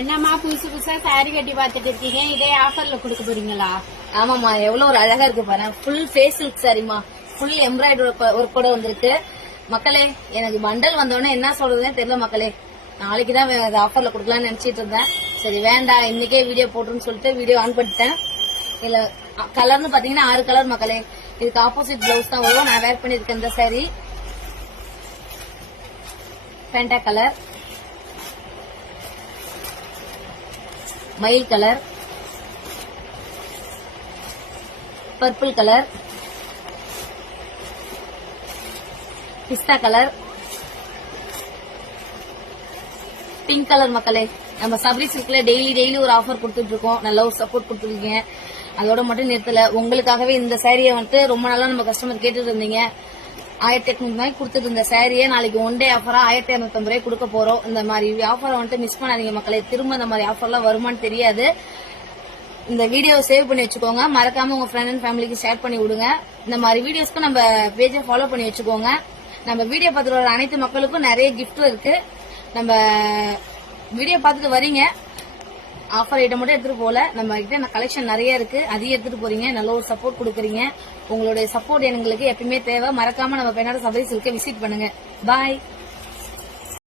என்னம்மா புதுசு புதுசா சாரி கட்டி பாத்துட்டு இருக்கீங்க, இதே ஆஃபர்ல கொடுக்க போறீங்களா? ஆமாமா, எவ்வளவு ஒரு அழகா இருக்கு பாரு. ஃபுல் ஃபேஸ் சில்க் சாரிமா, ஃபுல் எம்ப்ராய்டரி ஒர்க் கூட வந்திருக்கு. மக்களே, எனக்கு பண்டல் வந்தோடனே என்ன சொல்றதுன்னு தெரியல மக்களே. நாளைக்குதான் ஆஃபர்ல கொடுக்கலாம்னு நினைச்சிட்டு இருந்தேன். சரி வேண்டாம், இன்னைக்கே வீடியோ போட்டுன்னு சொல்லிட்டு வீடியோ ஆன் பண்ணிட்டேன். இல்ல கலர்னு பாத்தீங்கன்னா 6 கலர் மக்களே. இதுக்கு ஆப்போசிட் பிளவுஸ் தான் வரும். நான் வேர் பண்ணிருக்கேன் இந்த சாரி. பேண்டா கலர், மயில் கலர், பர்பிள் கலர், பிஸ்தா கலர், பிங்க் கலர் மக்களே. நம்ம சபரி சில்க்ல டெய்லி ஒரு ஆஃபர் கொடுத்துட்டு இருக்கோம். நல்ல ஒரு சப்போர்ட் கொடுத்துருக்கீங்க. அதோட மட்டும் நிறுத்தல, உங்களுக்காகவே இந்த சாரியை வந்துட்டு ரொம்ப நாளா நம்ம கஸ்டமர் கேட்டுட்டு இருந்தீங்க. 1800 ரூபாய்க்கு கொடுத்துட்டு இருந்த சாரியை நாளைக்கு ஒன் டே ஆஃபரா 1250 ரூபாய் கொடுக்க போறோம். இந்த மாதிரி ஆஃபரை வந்துட்டு மிஸ் பண்ணாதீங்க மக்களே. திரும்ப இந்த மாதிரி ஆஃபர்லாம் வருமானு தெரியாது. இந்த வீடியோ சேவ் பண்ணி வச்சுக்கோங்க. மறக்காம உங்க ஃப்ரெண்ட் அண்ட் ஃபேமிலிக்கு ஷேர் பண்ணி விடுங்க. இந்த மாதிரி வீடியோஸ்க்கு நம்ம பேஜை ஃபாலோ பண்ணி வச்சுக்கோங்க. நம்ம வீடியோ பார்த்துட்டு வர அனைத்து மக்களுக்கும் நிறைய கிஃப்ட் இருக்கு. நம்ம வீடியோ பார்த்துட்டு வரீங்க, ஆஃபர் ஐட்டம் மட்டும் எடுத்துட்டு போல, நம்ம கிட்ட கலெக்ஷன் நிறைய இருக்கு, அதையும் எடுத்துட்டு போறீங்க. நல்ல ஒரு சப்போர்ட் கொடுக்குறீங்க. உங்களுடைய சப்போர்ட் எங்களுக்கு எப்பயுமே தேவை. மறக்காம நம்ம பெண்ணோட சபரி சில்கை விசிட் பண்ணுங்க. பாய்.